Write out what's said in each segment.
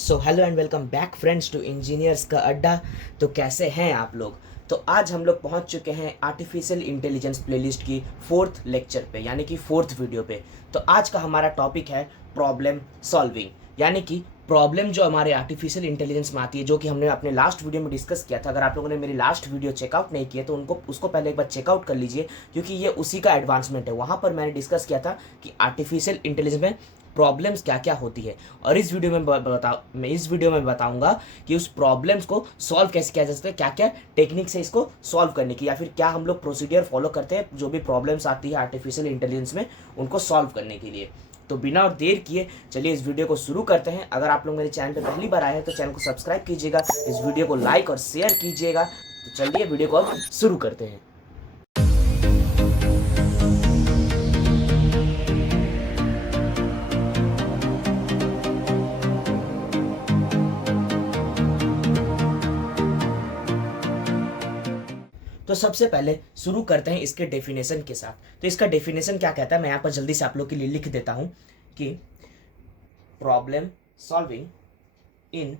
So hello and welcome back friends to engineers का अड्डा। तो कैसे हैं आप लोग। तो आज हम लोग पहुंच चुके हैं आर्टिफिशियल इंटेलिजेंस प्लेलिस्ट की फोर्थ लेक्चर पे, यानी कि फोर्थ वीडियो पे। तो आज का हमारा टॉपिक है प्रॉब्लम सॉल्विंग, यानी कि प्रॉब्लम जो हमारे आर्टिफिशियल इंटेलिजेंस में आती है, जो कि हमने अपने लास्ट वीडियो में डिस्कस किया था। अगर आप लोगों ने मेरी लास्ट वीडियो चेकआउट नहीं किया तो उसको पहले एक बार चेकआउट कर लीजिए, क्योंकि ये उसी का एडवांसमेंट है। वहाँ पर मैंने डिस्कस किया था कि आर्टिफिशियल इंटेलिजेंस में प्रॉब्लम्स क्या क्या होती है, और इस वीडियो में बताऊंगा कि उस प्रॉब्लम्स को सॉल्व कैसे किया जा सकता है, क्या क्या टेक्निक्स है इसको सॉल्व करने की, या फिर क्या हम लोग प्रोसीडियर फॉलो करते हैं जो भी प्रॉब्लम्स आती है आर्टिफिशियल इंटेलिजेंस में उनको सॉल्व करने के लिए। तो बिना और देर किए चलिए इस वीडियो को शुरू करते हैं। अगर आप लोग मेरे चैनल पर पहली बार आए हैं तो चैनल को सब्सक्राइब कीजिएगा, इस वीडियो को लाइक और शेयर कीजिएगा। तो चलिए वीडियो को अब शुरू करते हैं। तो सबसे पहले शुरू करते हैं इसके डेफिनेशन के साथ। तो इसका डेफिनेशन क्या कहता है, मैं यहाँ पर जल्दी से आप लोग के लिए लिख देता हूँ कि प्रॉब्लम सॉल्विंग इन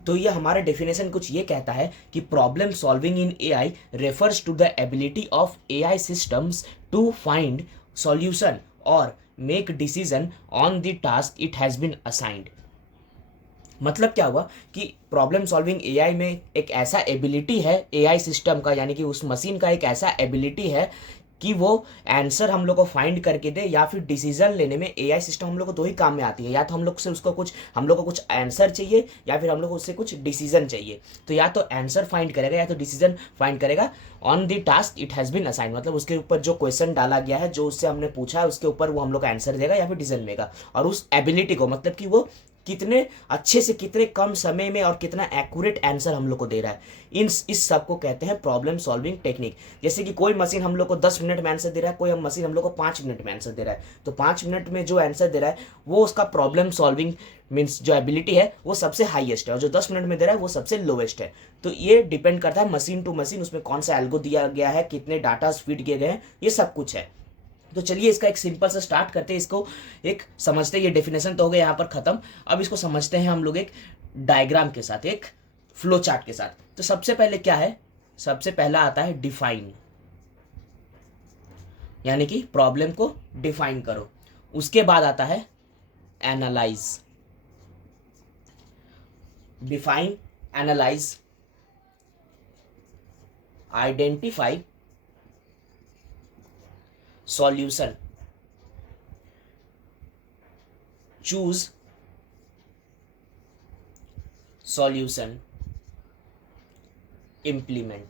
तो ये हमारा डेफिनेशन कुछ ये कहता है कि problem solving in AI refers to the ability of AI systems to find solution और make decision on the task it has been assigned. मतलब क्या हुआ कि प्रॉब्लम सॉल्विंग एआई में एक ऐसा एबिलिटी है एआई सिस्टम का, यानी कि उस मशीन का एक ऐसा एबिलिटी है कि वो आंसर हम लोग को फाइंड करके दे, या फिर डिसीजन लेने में एआई सिस्टम हम लोग को दो ही काम में आती है। या तो हम लोग को कुछ आंसर चाहिए, या फिर हम लोग को उससे कुछ डिसीजन चाहिए। तो या तो आंसर फाइंड करेगा या तो डिसीजन फाइंड करेगा on the task it has been assign, मतलब उसके ऊपर जो क्वेश्चन डाला गया है, जो उससे हमने पूछा है उसके ऊपर वो हम लोग का आंसर देगा या फिर डिसीजन देगा। और उस एबिलिटी को, मतलब कि वो कितने अच्छे से कितने कम समय में और कितना एक्यूरेट आंसर हम लोग को दे रहा है, इस सब को कहते हैं प्रॉब्लम सॉल्विंग टेक्निक। जैसे कि कोई मशीन हम लोग को 10 मिनट में आंसर दे रहा है, कोई मशीन हम लोग को 5 मिनट में आंसर दे रहा है। तो 5 मिनट में जो आंसर दे रहा है वो उसका प्रॉब्लम सॉल्विंग मीन्स जो एबिलिटी है वो सबसे हाईएस्ट है, और जो 10 मिनट में दे रहा है वो सबसे लोवेस्ट है। तो ये डिपेंड करता है मशीन टू मशीन, उसमें कौन सा एल्गो दिया गया है, कितने डाटा फीड किए गए हैं, ये सब कुछ है। तो चलिए इसका एक सिंपल सा स्टार्ट करते हैं, इसको एक समझते हैं। ये डेफिनेशन तो हो गया यहाँ पर खत्म। अब इसको समझते हैं हम लोग एक डायग्राम के साथ, एक फ्लो चार्ट के साथ। तो सबसे पहले क्या है, सबसे पहला आता है डिफाइन, यानी कि प्रॉब्लम को डिफाइन करो। उसके बाद आता है analyse, define, analyse, identify, solution, choose solution, implement.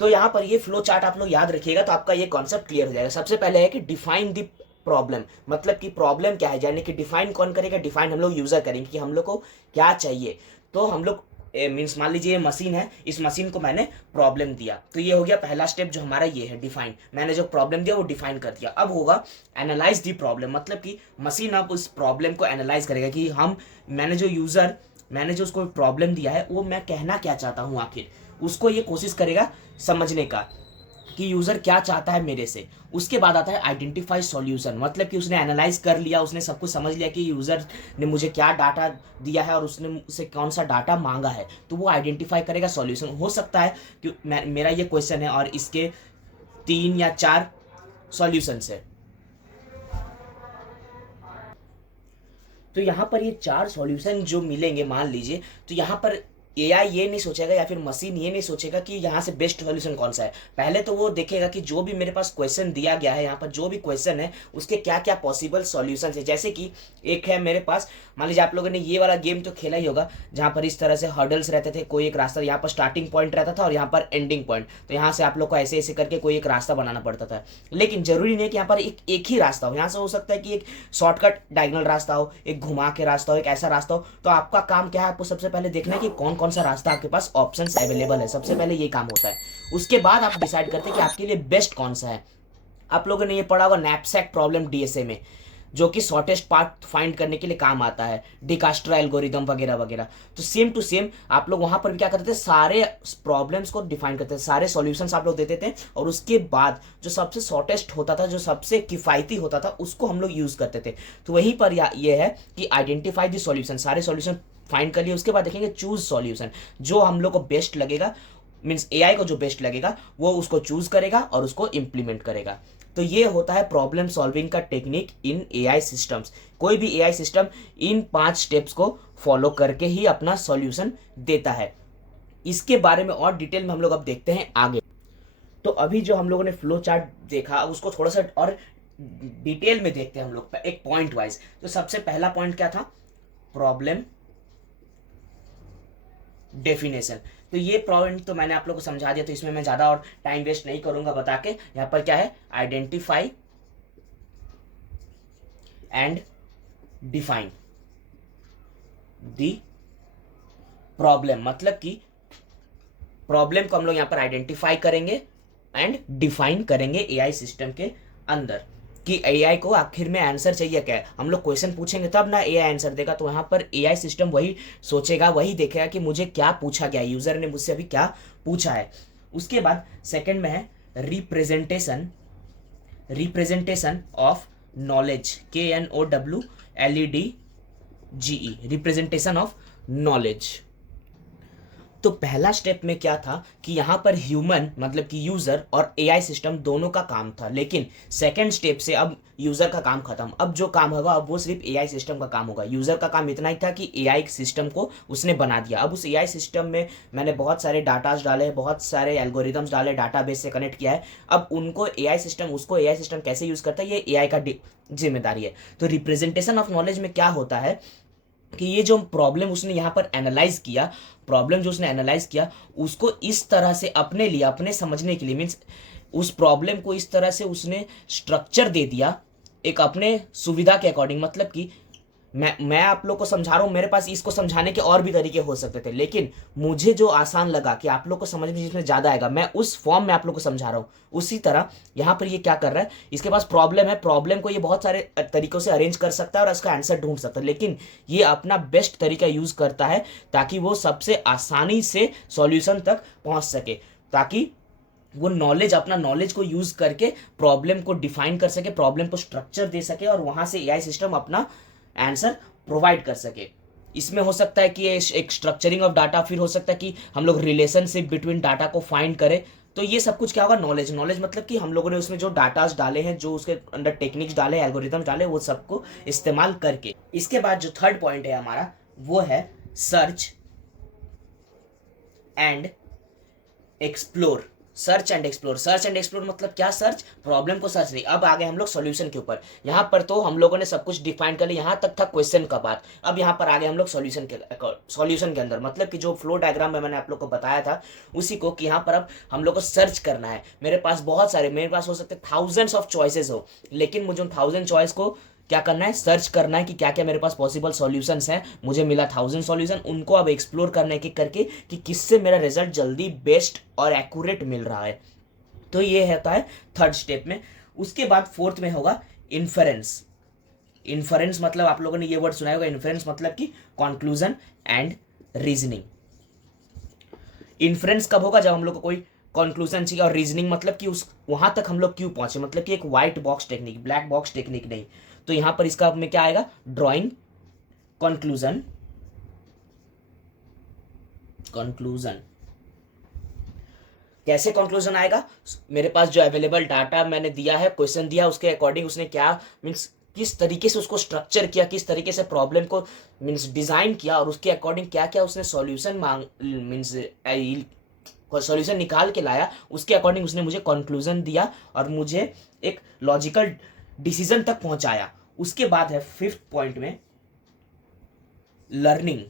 तो यहां पर ये फ्लो चार्ट आप लोग याद रखिएगा तो आपका ये कॉन्सेप्ट क्लियर हो जाएगा। सबसे पहले है कि डिफाइन द प्रॉब्लम, मतलब कि प्रॉब्लम क्या है, यानी कि डिफाइन कौन करेगा, डिफाइन हम लोग यूजर करेंगे कि हम लोग को क्या चाहिए। तो हम लोग मीन्स मान लीजिए ये मशीन है, इस मशीन को मैंने प्रॉब्लम दिया, तो ये हो गया पहला स्टेप जो हमारा ये है डिफाइन। मैंने जो प्रॉब्लम दिया वो डिफाइन कर दिया। अब होगा एनालाइज दी प्रॉब्लम, मतलब कि मशीन अब उस प्रॉब्लम को एनालाइज करेगा कि मैंने जो उसको प्रॉब्लम दिया है वो मैं कहना क्या चाहता हूँ, आखिर उसको ये कोशिश करेगा समझने का कि यूजर क्या चाहता है मेरे से। उसके बाद आता है आइडेंटिफाई सॉल्यूशन, मतलब कि उसने एनालाइज कर लिया, उसने सब कुछ समझ लिया कि यूजर ने मुझे क्या डाटा दिया है और उसने मुझसे कौन सा डाटा मांगा है, तो वो आइडेंटिफाई करेगा सॉल्यूशन। हो सकता है कि मेरा ये क्वेश्चन है और इसके 3 या 4 सॉल्यूशन है। तो यहाँ पर ये 4 सॉल्यूशन जो मिलेंगे मान लीजिए, तो यहाँ पर एआई ये नहीं सोचेगा या फिर मशीन ये नहीं सोचेगा कि यहाँ से बेस्ट सॉल्यूशन कौन सा है। पहले तो वो देखेगा कि जो भी मेरे पास क्वेश्चन दिया गया है, यहाँ पर जो भी क्वेश्चन है उसके क्या क्या पॉसिबल सॉल्यूशन है। जैसे कि एक है मेरे पास, मान लीजिए आप लोगों ने ये वाला गेम तो खेला ही होगा, जहाँ पर इस तरह से हर्डल्स रहते थे, कोई एक रास्ता, यहाँ पर स्टार्टिंग पॉइंट रहता था और यहाँ पर एंडिंग पॉइंट। तो यहाँ से आप लोग को ऐसे ऐसे करके कोई एक रास्ता बनाना पड़ता था। लेकिन जरूरी नहीं कि यहाँ पर एक ही रास्ता हो, यहाँ से हो सकता है कि एक शॉर्टकट डायगोनल रास्ता हो, एक घुमा के रास्ता हो, एक ऐसा रास्ता हो। तो आपका काम क्या है, आपको सबसे पहले देखना है कि कौन कौन सा रास्ता आपके पास ऑप्शंस अवेलेबल है, सबसे पहले ये काम होता है। उसके बाद आप डिसाइड करते हैं कि आपके लिए बेस्ट कौन सा है। आप लोगों ने ये पढ़ा होगा नैपसैक प्रॉब्लम डीएसए में, जो कि शॉर्टेस्ट पाथ फाइंड करने के लिए काम आता है, डिकास्ट्रा एल्गोरिदम वगैरह वगैरह। तो सेम टू सेम आप लोग वहां पर भी क्या करते थे, सारे प्रॉब्लम्स को डिफाइन करते थे, सारे सॉल्यूशंस आप लोग देते थे, और उसके बाद जो सबसे शॉर्टेस्ट होता था, जो सबसे किफायती होता था, उसको हम लोग यूज करते थे। तो वहीं पर ये है कि आइडेंटिफाई द सॉल्यूशन, सारे सॉल्यूशन फाइंड कर लिए, उसके बाद देखेंगे चूज सॉल्यूशन, जो हम लोग को बेस्ट लगेगा, मीन्स एआई को जो बेस्ट लगेगा वो उसको चूज करेगा और उसको इंप्लीमेंट करेगा। तो ये होता है प्रॉब्लम सॉल्विंग का टेक्निक इन एआई सिस्टम्स। कोई भी एआई सिस्टम इन 5 स्टेप्स को फॉलो करके ही अपना सॉल्यूशन देता है। इसके बारे में और डिटेल में हम लोग अब देखते हैं आगे। तो अभी जो हम लोगों ने फ्लो चार्ट देखा, उसको थोड़ा सा और डिटेल में देखते हैं हम लोग एक पॉइंट वाइज। तो सबसे पहला पॉइंट क्या था, प्रॉब्लम डेफिनेशन। तो ये पॉइंट तो मैंने आप लोगों को समझा दिया, तो इसमें मैं ज्यादा और टाइम वेस्ट नहीं करूंगा बता के। यहां पर क्या है, identify and define the problem, मतलब कि प्रॉब्लम को हम लोग यहां पर आइडेंटिफाई करेंगे एंड डिफाइन करेंगे एआई सिस्टम के अंदर, कि एआई को आखिर में आंसर चाहिए क्या है। हम लोग क्वेश्चन पूछेंगे तब ना एआई आंसर देगा, तो यहाँ पर एआई सिस्टम वही सोचेगा, वही देखेगा कि मुझे क्या पूछा गया, यूजर ने मुझसे अभी क्या पूछा है। उसके बाद सेकंड में है representation, representation of knowledge, KNOWLEDGE, representation of knowledge. तो पहला स्टेप में क्या था कि यहां पर ह्यूमन मतलब कि यूजर और एआई सिस्टम दोनों का काम था, लेकिन सेकंड स्टेप से अब यूजर का काम खत्म। अब जो काम होगा अब वो सिर्फ एआई सिस्टम का काम होगा। यूजर का काम इतना ही था कि एआई सिस्टम को उसने बना दिया। अब उस एआई सिस्टम में मैंने बहुत सारे डाटाज डाले, बहुत सारे एल्गोरिदम्स डाले, डाटाबेस से कनेक्ट किया है। अब उनको एआई सिस्टम, उसको एआई सिस्टम कैसे यूज करता है, ये एआई का जिम्मेदारी है। तो रिप्रेजेंटेशन ऑफ नॉलेज में क्या होता है कि ये जो प्रॉब्लम उसने यहाँ पर एनालाइज किया, प्रॉब्लम जो उसने एनालाइज किया, उसको इस तरह से अपने लिए, अपने समझने के लिए, मीन्स उस प्रॉब्लम को इस तरह से उसने स्ट्रक्चर दे दिया एक अपने सुविधा के अकॉर्डिंग। मतलब कि मैं आप लोग को समझा रहा हूँ, मेरे पास इसको समझाने के और भी तरीके हो सकते थे, लेकिन मुझे जो आसान लगा कि आप लोग को समझ में जिसमें ज्यादा आएगा, मैं उस फॉर्म में आप लोग को समझा रहा हूँ। उसी तरह यहाँ पर ये क्या कर रहा है, इसके पास प्रॉब्लम है, प्रॉब्लम को ये बहुत सारे तरीकों से अरेंज कर सकता है और इसका आंसर ढूंढ सकता है, लेकिन ये अपना बेस्ट तरीका यूज करता है ताकि वो सबसे आसानी से सॉल्यूशन तक पहुंच सके, ताकि वो नॉलेज, अपना नॉलेज को यूज करके प्रॉब्लम को डिफाइन कर सके, प्रॉब्लम को स्ट्रक्चर दे सके, और वहां से एआई सिस्टम अपना आंसर प्रोवाइड कर सके। इसमें हो सकता है कि एक स्ट्रक्चरिंग ऑफ डाटा, फिर हो सकता है कि हम लोग रिलेशनशिप बिटवीन डाटा को फाइंड करें। तो ये सब कुछ क्या होगा, नॉलेज। नॉलेज मतलब कि हम लोगों ने उसमें जो डाटाज डाले हैं, जो उसके अंदर टेक्निक्स डाले, एल्गोरिथम्स डाले, वो सबको इस्तेमाल करके। इसके बाद जो थर्ड पॉइंट है हमारा, वो है search and explore. Search and explore, search and explore मतलब क्या, सर्च, प्रॉब्लम को सर्च नहीं। अब आगे हम लोग सॉल्यूशन के ऊपर। यहां पर तो हम लोगों ने सब कुछ डिफाइन कर लिया, यहां तक था क्वेश्चन का बात। अब यहां पर आगे हम लोग सॉल्यूशन के अंदर, मतलब कि जो फ्लो डायग्राम में मैंने आप लोग को बताया था उसी को, कि यहां पर अब हम लोग को सर्च करना है। मेरे पास बहुत सारे, मेरे पास हो सकते थाउजेंड्स ऑफ चॉइसेस हो, लेकिन मुझे उन 1000 चॉइस को क्या करना है, सर्च करना है कि क्या क्या मेरे पास पॉसिबल सॉल्यूशंस हैं। मुझे मिला 1000 सॉल्यूशन, उनको अब एक्सप्लोर करने के करके कि किससे मेरा रिजल्ट जल्दी बेस्ट और एक्यूरेट मिल रहा है। तो ये होता है थर्ड स्टेप में। उसके बाद फोर्थ में होगा इन्फरेंस। इन्फरेंस मतलब आप लोगों ने ये वर्ड सुना होगा, इन्फरेंस मतलब कि कंक्लूजन एंड रीजनिंग। इन्फरेंस कब होगा, जब हम लोग को कोई कंक्लूजन चाहिए, और रीजनिंग मतलब कि उस वहां तक हम लोग क्यों पहुंचे, मतलब कि एक white box technique, black box technique नहीं। तो यहां पर इसका में क्या आएगा, ड्रॉइंग कंक्लूजन, कंक्लूजन। कैसे कंक्लूजन आएगा, मेरे पास जो अवेलेबल डाटा मैंने दिया है, क्वेश्चन दिया, उसके अकॉर्डिंग उसने क्या मीन्स किस तरीके से उसको स्ट्रक्चर किया, किस तरीके से प्रॉब्लम को मीन्स डिजाइन किया, और उसके अकॉर्डिंग क्या क्या उसने सॉल्यूशन मांग मीन्स सॉल्यूशन निकाल के लाया, उसके अकॉर्डिंग उसने मुझे कंक्लूजन दिया और मुझे एक लॉजिकल डिसीजन तक पहुंचाया। उसके बाद है फिफ्थ पॉइंट में लर्निंग।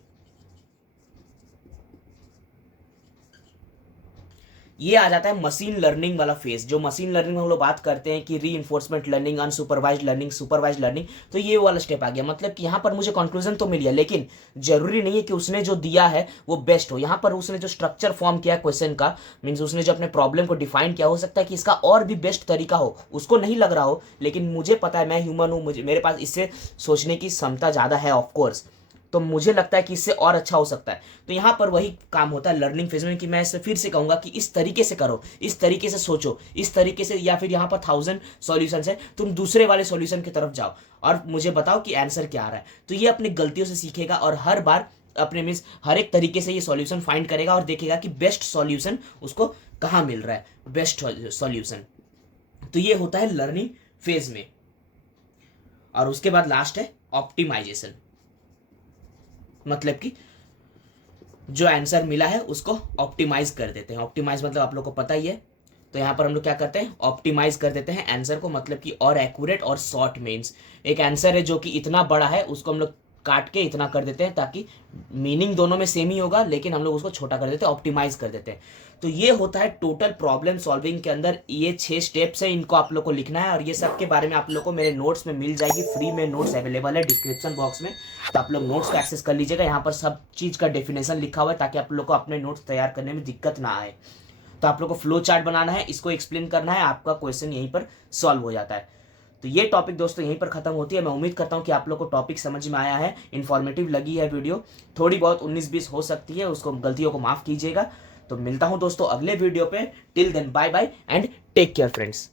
ये आ जाता है मशीन लर्निंग वाला फेज। जो मशीन लर्निंग में हम लोग बात करते हैं कि reinforcement learning, unsupervised learning, supervised learning, तो ये वाला स्टेप आ गया। मतलब कि यहाँ पर मुझे कंक्लूजन तो मिल गया, लेकिन जरूरी नहीं है कि उसने जो दिया है वो बेस्ट हो। यहाँ पर उसने जो स्ट्रक्चर फॉर्म किया क्वेश्चन का, मीन्स उसने जो अपने प्रॉब्लम को डिफाइन किया, हो सकता है कि इसका और भी बेस्ट तरीका हो, उसको नहीं लग रहा हो, लेकिन मुझे पता है, मैं ह्यूमन हूँ, मुझे मेरे पास इससे सोचने की क्षमता ज़्यादा है ऑफकोर्स, तो मुझे लगता है कि इससे और अच्छा हो सकता है। तो यहाँ पर वही काम होता है लर्निंग फेज में कि मैं इसे फिर से कहूँगा कि इस तरीके से करो, इस तरीके से सोचो, इस तरीके से, या फिर यहाँ पर 1000 सॉल्यूशंस है, तुम दूसरे वाले सॉल्यूशन की तरफ जाओ और मुझे बताओ कि आंसर क्या आ रहा है। तो ये अपनी गलतियों से सीखेगा और हर बार अपने मीन्स हर एक तरीके से ये सॉल्यूशन फाइंड करेगा और देखेगा कि बेस्ट सॉल्यूशन उसको कहाँ मिल रहा है, बेस्ट सॉल्यूशन। तो ये होता है लर्निंग फेज में। और उसके बाद लास्ट है ऑप्टिमाइजेशन। मतलब कि जो आंसर मिला है उसको ऑप्टिमाइज कर देते हैं। ऑप्टिमाइज मतलब आप लोग को पता ही है। तो यहाँ पर हम लोग क्या करते हैं, ऑप्टिमाइज कर देते हैं आंसर को, मतलब कि और एक्यूरेट और शॉर्ट। मीन्स एक आंसर है जो कि इतना बड़ा है, उसको हम लोग काट के इतना कर देते हैं ताकि मीनिंग दोनों में सेम ही होगा, लेकिन हम लोग उसको छोटा कर देते हैं, ऑप्टिमाइज कर देते हैं। तो ये होता है टोटल प्रॉब्लम सॉल्विंग के अंदर ये 6 स्टेप्स है, इनको आप लोग को लिखना है। और ये सब के बारे में आप लोग को मेरे नोट्स में मिल जाएगी, फ्री में नोट्स अवेलेबल है डिस्क्रिप्शन बॉक्स में, तो आप लोग नोट्स को एक्सेस कर लीजिएगा। यहाँ पर सब चीज़ का डेफिनेशन लिखा हुआ है ताकि आप लोग को अपने नोट्स तैयार करने में दिक्कत ना आए। तो आप लोग को फ्लो चार्ट बनाना है, इसको एक्सप्लेन करना है, आपका क्वेश्चन यहीं पर सॉल्व हो जाता है। तो ये टॉपिक दोस्तों यहीं पर खत्म होती है। मैं उम्मीद करता हूँ कि आप लोग को टॉपिक समझ में आया है, इन्फॉर्मेटिव लगी है वीडियो। थोड़ी बहुत 19-20 हो सकती है, उसको गलतियों को माफ़ कीजिएगा। तो मिलता हूँ दोस्तों अगले वीडियो पे। Till then bye bye and take care friends.